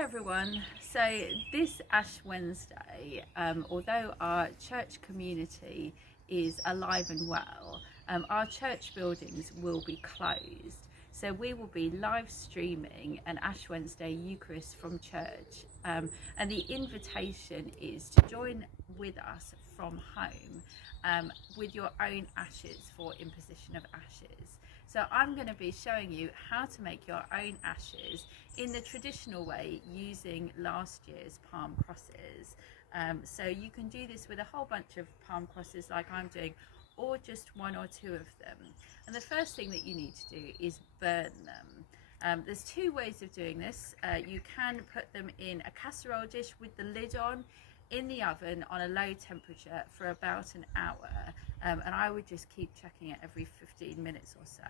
Hi everyone. So this Ash Wednesday, although our church community is alive and well, our church buildings will be closed. So we will be live streaming an Ash Wednesday Eucharist from church, and the invitation is to join with us from home with your own ashes for imposition of ashes. So I'm going to be showing you how to make your own ashes in the traditional way using last year's palm crosses. So you can do this with a whole bunch of palm crosses like I'm doing, or just one or two of them. And the first thing that you need to do is burn them. There's two ways of doing this. You can put them in a casserole dish with the lid on in the oven on a low temperature for about an hour, and I would just keep checking it every 15 minutes or so.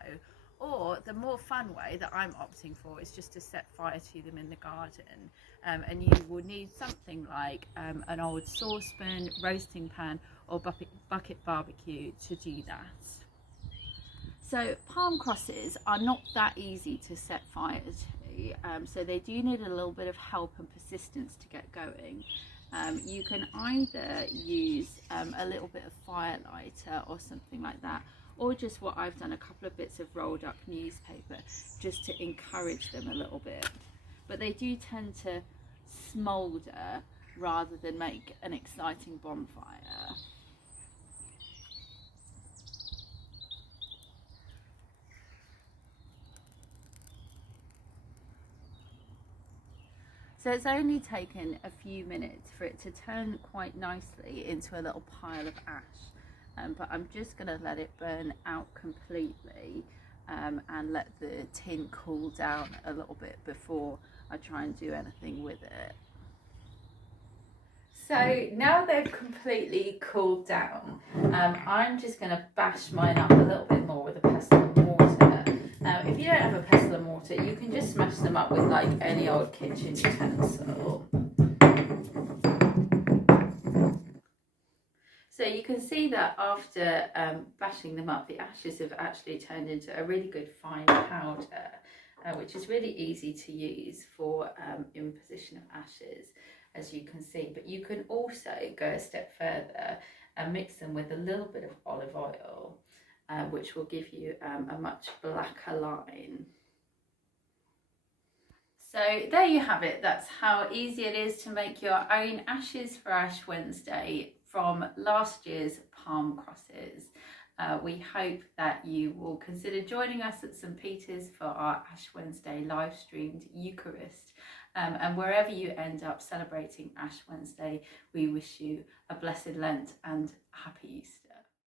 Or the more fun way that I'm opting for is just to set fire to them in the garden, and you will need something like an old saucepan, roasting pan, or bucket barbecue to do that. So palm crosses are not that easy to set fire to, so they do need a little bit of help and persistence to get going. You can either use a little bit of firelighter or something like that, or just what I've done, a couple of bits of rolled up newspaper, just to encourage them a little bit. But they do tend to smoulder rather than make an exciting bonfire. So it's only taken a few minutes for it to turn quite nicely into a little pile of ash, but I'm just going to let it burn out completely and let the tin cool down a little bit before I try and do anything with it. So now they've completely cooled down, I'm just going to bash mine up a little bit more with a pestle and mortar. If you don't have a pestle and mortar, you can just smash them up with like any old kitchen utensil. So you can see that after bashing them up, the ashes have actually turned into a really good fine powder, which is really easy to use for imposition of ashes, as you can see. But you can also go a step further and mix them with a little bit of olive oil, which will give you a much blacker line. So there you have it. That's how easy it is to make your own ashes for Ash Wednesday from last year's palm crosses. We hope that you will consider joining us at St Peter's for our Ash Wednesday live streamed Eucharist. And wherever you end up celebrating Ash Wednesday, we wish you a blessed Lent and happy Easter.